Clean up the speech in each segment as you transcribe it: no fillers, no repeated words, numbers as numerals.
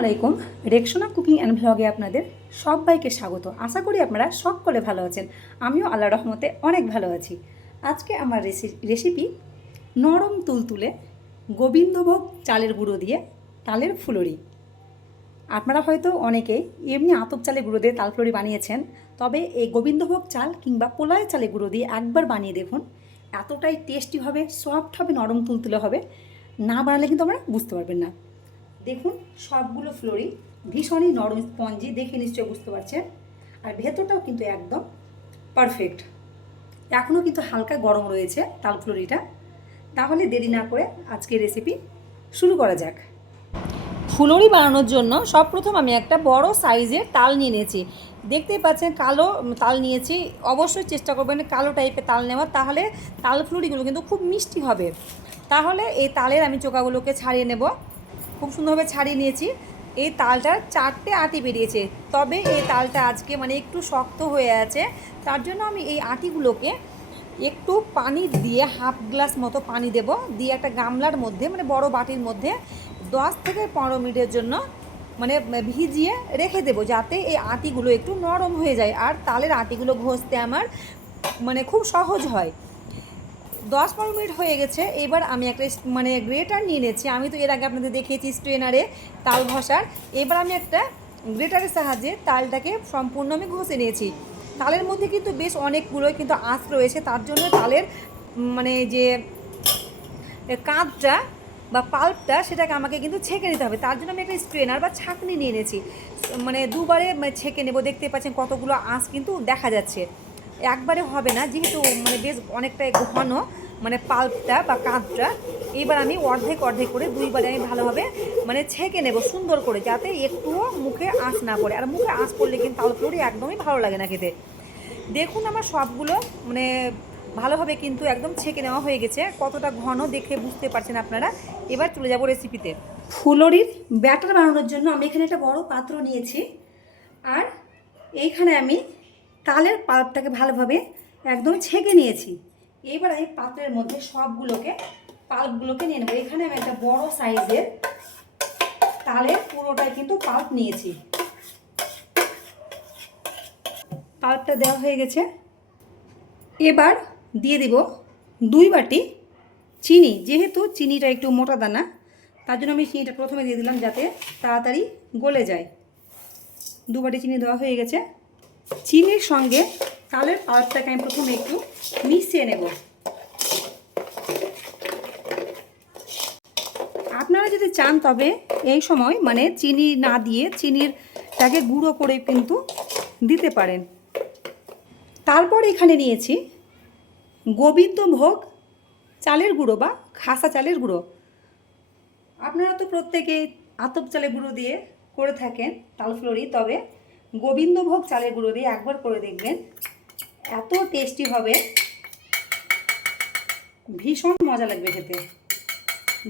আলাইকুম। Rexona cooking and ভ্লগে আপনাদের সবাইকে স্বাগত। আশা করি আপনারা সকলে ভালো আছেন। আমিও আল্লাহর রহমতে অনেক ভালো আছি। আজকে আমার রেসিপি নরম তুলতুলে গোবিন্দভোগ চালের গুঁড়ো দিয়ে তালের ফুলুরি। আপনারা হয়তো অনেকেই এমনি আতপ চালের গুঁড়ো দিয়ে তাল ফুলুরি বানিয়েছেন, তবে এই গোবিন্দভোগ চাল কিংবা পোলায় চালের গুঁড়ো দিয়ে একবার বানিয়ে দেখুন। এতটাই টেস্টি হবে, সফট হবে, নরম তুলতুলে হবে। না বানালে কিন্তু আমরা বুঝতে পারবেন না। দেখুন সবগুলো ফ্লোরি ভীষণই নরম স্পঞ্জি, দেখে নিশ্চয়ই বুঝতে পারছেন। আর ভেতরটাও কিন্তু একদম পারফেক্ট। এখনও কিন্তু হালকা গরম রয়েছে তাল ফ্লোরিটা। তাহলে দেরি না করে আজকের রেসিপি শুরু করা যাক। ফুলুরি বানানোর জন্য সবপ্রথম আমি একটা বড় সাইজের তাল নিয়ে নিয়েছি। দেখতেই পাচ্ছেন কালো তাল নিয়েছি। অবশ্যই চেষ্টা করবেন কালো টাইপের তাল নেওয়ার, তাহলে তাল ফুলুরিগুলো কিন্তু খুব মিষ্টি হবে। তাহলে এই তালের আমি চোকাগুলোকে ছাড়িয়ে নেব। খুব সুন্দরভাবে ছাড়িয়ে নিয়েছি। এই তালটার 4টে আটি বেরিয়েছে, তবে এই তালটা আজকে একটু শক্ত হয়ে আছে। তার জন্য আমি এই আটিগুলোকে একটু পানি দিয়ে হাফ গ্লাস মতো পানি দেব, দিয়ে একটা গামলার মধ্যে বড় বাটির মধ্যে 10 থেকে 15 মিনিটের জন্য ভিজিয়ে রেখে দেবো, যাতে এই আটিগুলো একটু নরম হয়ে যায় আর তালের আটিগুলো ঘষতে আমার খুব সহজ হয়। 10-15 মিনিট হয়ে গেছে। এবার আমি একটা গ্রেটার নিয়ে নিয়েছি। আমি তো এর আগে আপনাদের দেখিয়েছি স্ট্রেনারে তাল ঘষার। এবার আমি একটা গ্রেটারের সাহায্যে তালটাকে সম্পূর্ণ আমি ঘষে নিয়েছি। তালের মধ্যে কিন্তু বেশ অনেকগুলোই কিন্তু আঁশ রয়েছে, তার জন্য তালের যে কাঁধটা বা পাল্পটা সেটাকে আমাকে কিন্তু ছেঁকে নিতে হবে। তার জন্য আমি একটা স্ট্রেনার বা ছাঁকনি নিয়ে নিয়েছি। দুবারে ছেঁকে নেব। দেখতে পাচ্ছেন কতগুলো আঁশ কিন্তু দেখা যাচ্ছে। একবারে হবে না, যেহেতু বেশ অনেকটাই ঘন পাল্পটা বা কাঁধটা। এবার আমি অর্ধেক অর্ধেক করে দুইবারে আমি ভালোভাবে ছেঁকে নেব সুন্দর করে, যাতে একটুও মুখে আঁশ না পড়ে। আর মুখে আঁশ পড়লে কিন্তু তাল ফুলুরি একদমই ভালো লাগে না খেতে। দেখুন আমার সবগুলো ভালোভাবে কিন্তু একদম ছেঁকে নেওয়া হয়ে গেছে। কতটা ঘন দেখে বুঝতে পারছেন আপনারা। এবার চলে যাব রেসিপিতে। ফুলুরির ব্যাটার বানানোর জন্য আমি এখানে একটা বড় পাত্র নিয়েছি, আর এইখানে আমি তালের পাল্পটাকে ভালোভাবে একদম ছেঁকে নিয়েছি। এবার আমি পাত্রের মধ্যে সবগুলোকে পাল্পগুলোকে নিয়ে নেবো। এখানে আমি একটা বড় সাইজের তালের পুরোটাই কিন্তু পাল্প নিয়েছি। পাল্পটা দেওয়া হয়ে গেছে। এবার দিয়ে দিব 2 বাটি চিনি। যেহেতু চিনিটা একটু মোটা দানা, তার জন্য আমি চিনিটা প্রথমে দিয়ে দিলাম, যাতে তাড়াতাড়ি গলে যায়। 2 বাটি চিনি দেওয়া হয়ে গেছে। চিনির সঙ্গে তালের পাল্পটাকে আমি প্রথমে একটু মিশিয়ে নেব। আপনারা যদি চান তবে এই সময় চিনি না দিয়ে চিনিরটাকে গুঁড়ো করে কিন্তু দিতে পারেন। তারপর এখানে নিয়েছি গোবিন্দভোগ চালের গুঁড়ো বা খাসা চালের গুঁড়ো। আপনারা তো প্রত্যেকেই আতপ চালের গুঁড়ো দিয়ে করে থাকেন তাল ফুলুরি, তবে গোবিন্দভোগ চালের গুঁড়ো দিয়ে একবার করে দেখবেন, এত টেস্টি হবে, ভীষণ মজা লাগবে খেতে।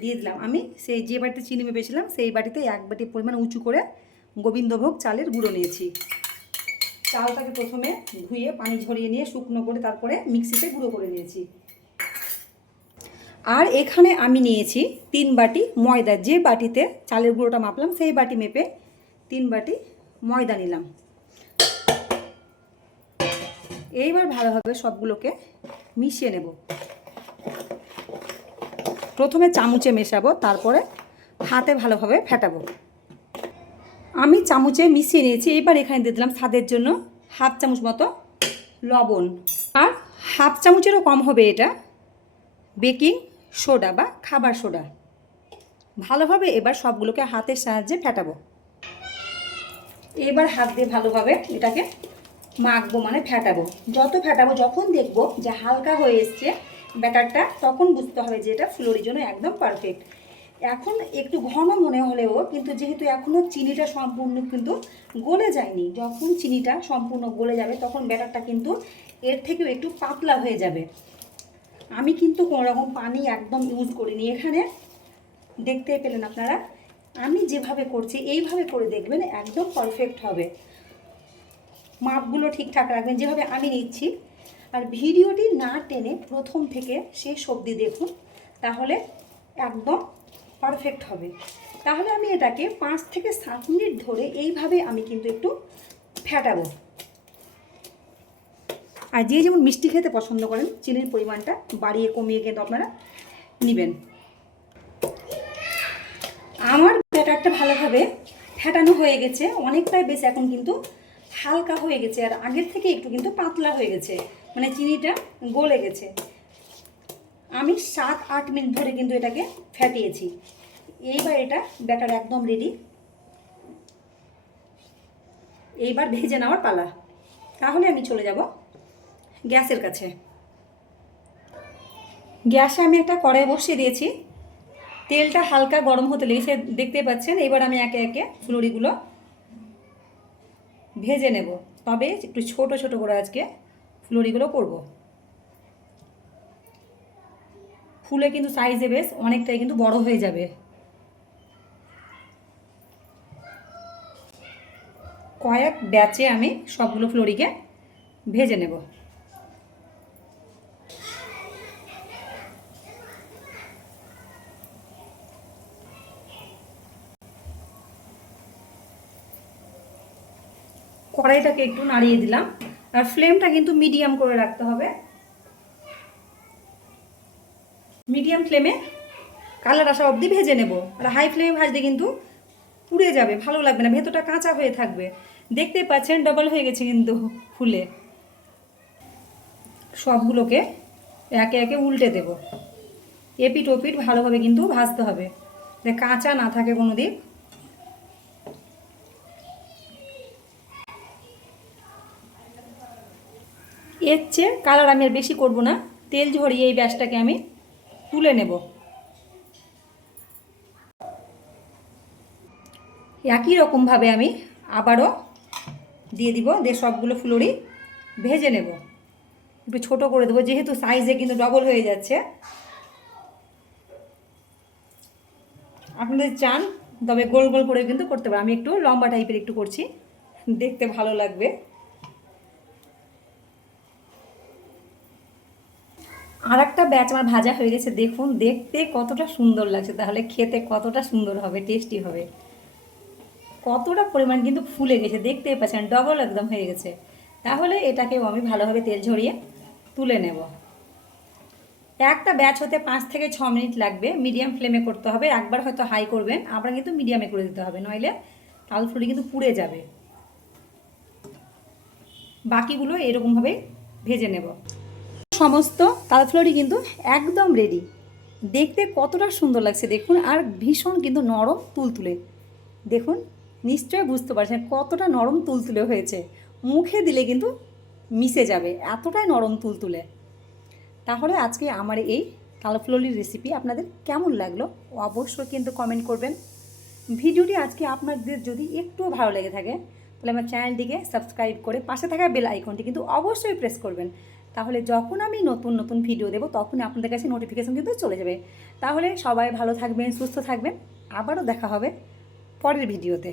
দিয়ে দিলাম আমি সেই যে বাটিতে চিনি মেপেছিলাম সেই বাটিতে 1 বাটি পরিমাণ উঁচু করে গোবিন্দভোগ চালের গুঁড়ো নিয়েছি। চালটাকে প্রথমে ধুয়ে পানি ঝরিয়ে নিয়ে শুকনো করে তারপরে মিক্সিতে গুঁড়ো করে নিয়েছি। আর এখানে আমি নিয়েছি 3 বাটি ময়দা। যে বাটিতে চালের গুঁড়োটা মাপলাম সেই বাটি মেপে 3 বাটি ময়দা নিলাম। এইবার ভালোভাবে সবগুলোকে মিশিয়ে নেব। প্রথমে চামচে মেশাবো, তারপরে হাতে ভালোভাবে ফেটাবো। আমি চামচে মিশিয়ে নিয়েছি। এবার এখানে দিয়ে দিলাম স্বাদের জন্য হাফ চামচ মতো লবণ, আর হাফ চামচেরও কম হবে এটা বেকিং সোডা বা খাবার সোডা। ভালোভাবে এবার সবগুলোকে হাতের সাহায্যে ফেটাবো। এবার হাত দিয়ে ভালোভাবে এটাকে মাখবো, ফেটাবো। যত ফেটাবো, যখন দেখবো যে হালকা হয়ে এসছে ব্যাটারটা, তখন বুঝতে হবে যে এটা ফুলুরির জন্য একদম পারফেক্ট। এখন একটু ঘন মনে হলেও কিন্তু যেহেতু এখনও চিনিটা সম্পূর্ণ কিন্তু গলে যায়নি, যখন চিনিটা সম্পূর্ণ গলে যাবে তখন ব্যাটারটা কিন্তু এর থেকেও একটু পাতলা হয়ে যাবে। আমি কিন্তু কোনো রকম পানি একদম ইউজ করিনি এখানে। দেখতে পেলেন আপনারা, আমি যেভাবে করছি এইভাবে করে দেখবেন, একদম পারফেক্ট হবে। মাপগুলো ঠিকঠাক রাখবেন যেভাবে আমি নিচ্ছি। আর ভিডিওটি না টেনে প্রথম থেকে শেষ অবধি দেখুন, তাহলে একদম পারফেক্ট হবে। তাহলে আমি এটাকে 5 থেকে 7 মিনিট ধরে এইভাবে আমি কিন্তু একটু ফেটাবো। আর যে যেমন মিষ্টি খেতে পছন্দ করেন চিনির পরিমাণটা বাড়িয়ে কমিয়ে কিন্তু আপনারা নেবেন। আমার ব্যাটারটা ভালোভাবে ফেটানো হয়ে গেছে, অনেকটাই বেশ এখন কিন্তু হালকা হয়ে গেছে, আর আগের থেকে একটু কিন্তু পাতলা হয়ে গেছে, মানে চিনিটা গলে গেছে। আমি 7-8 মিনিট ধরে কিন্তু এটাকে ফেটিয়েছি। এইবার এটা ব্যাটার একদম রেডি। এইবার ভেজে নেওয়ার পালা। তাহলে আমি চলে যাব গ্যাসের কাছে। গ্যাসে আমি একটা কড়াই বসিয়ে দিয়েছি, তেলটা হালকা গরম হতে লেগেছে দেখতে পাচ্ছেন। এবার আমি একে একে ফুলুরিগুলো ভেজে নেব, তবে একটু ছোট ছোট করে আজকে ফুলুরিগুলো করব। ফুলে কিন্তু সাইজে বেশ অনেকটাই কিন্তু বড় হয়ে যাবে। কয়েক ব্যাচে আমি সবগুলো ফুলুরিকে ভেজে নেব। কড়াইটাকে একটু নাড়িয়ে দিলাম, আর ফ্লেমটা কিন্তু মিডিয়াম করে রাখতে হবে। মিডিয়াম ফ্লেমে কালার আসা অবধি ভেজে নেব। আর হাই ফ্লেমে ভাজলে কিন্তু পুড়ে যাবে, ভালো লাগবে না, ভেতরটা কাঁচা হয়ে থাকবে। দেখতে পাচ্ছেন ডবল হয়ে গেছে কিন্তু ফুলে। সবগুলোকে একে একে উল্টে দেব। এপিট ওপিট ভালোভাবে কিন্তু ভাজতে হবে, কাঁচা না থাকে কোনো দিক। এর চেয়ে কালার আমি আর বেশি করব না, তেল ঝরিয়ে এই ব্যাসটাকে আমি তুলে নেব। একই রকমভাবে আমি আবারও দিয়ে দিব, দিয়ে সবগুলো ফুলুরি ভেজে নেব। একটু ছোট করে দেবো, যেহেতু সাইজে কিন্তু ডবল হয়ে যাচ্ছে। আপনাদের চান তবে গোল গোল করে কিন্তু করতে পারেন, আমি একটু লম্বা টাইপের একটু করছি, দেখতে ভালো লাগবে। আর একটা ব্যাচ আমার ভাজা হয়ে গেছে, দেখুন দেখতে কতটা সুন্দর লাগছে, তাহলে খেতে কতটা সুন্দর হবে, টেস্টি হবে। কতটা পরিমাণ কিন্তু ফুলে গেছে দেখতেই পাচ্ছেন, ডবল একদম হয়ে গেছে। তাহলে এটাকেও আমি ভালোভাবে তেল ঝরিয়ে তুলে নেব। একটা ব্যাচ হতে 5 থেকে 6 মিনিট লাগবে, মিডিয়াম ফ্লেমে করতে হবে। একবার হয়তো হাই করবেন, আবার কিন্তু মিডিয়ামে করে দিতে হবে, নইলে তালফুলি কিন্তু পুড়ে যাবে। বাকিগুলো এরকমভাবেই ভেজে নেব। সমস্ত তালফুলি কিন্তু একদম রেডি। দেখতে কতটা সুন্দর লাগছে দেখুন, আর ভীষণ কিন্তু নরম তুলতুলে। দেখুন নিশ্চয়ই বুঝতে পারছেন কতটা নরম তুলতুলে হয়েছে, মুখে দিলে কিন্তু মিশে যাবে, এতটাই নরম তুলতুলে। তাহলে আজকে আমার এই তালফুলির রেসিপি আপনাদের কেমন লাগলো অবশ্যই কিন্তু কমেন্ট করবেন। ভিডিওটি আজকে আপনাদের যদি একটুও ভালো লেগে থাকে তাহলে আমার চ্যানেলটিকে সাবস্ক্রাইব করে পাশে থাকা বেল আইকনটি কিন্তু অবশ্যই প্রেস করবেন। তাহলে যখন আমি নতুন নতুন ভিডিও দেবো তখনই আপনাদের কাছে নোটিফিকেশন কিন্তু চলে যাবে। তাহলে সবাই ভালো থাকবেন, সুস্থ থাকবেন, আবারও দেখা হবে পরের ভিডিওতে।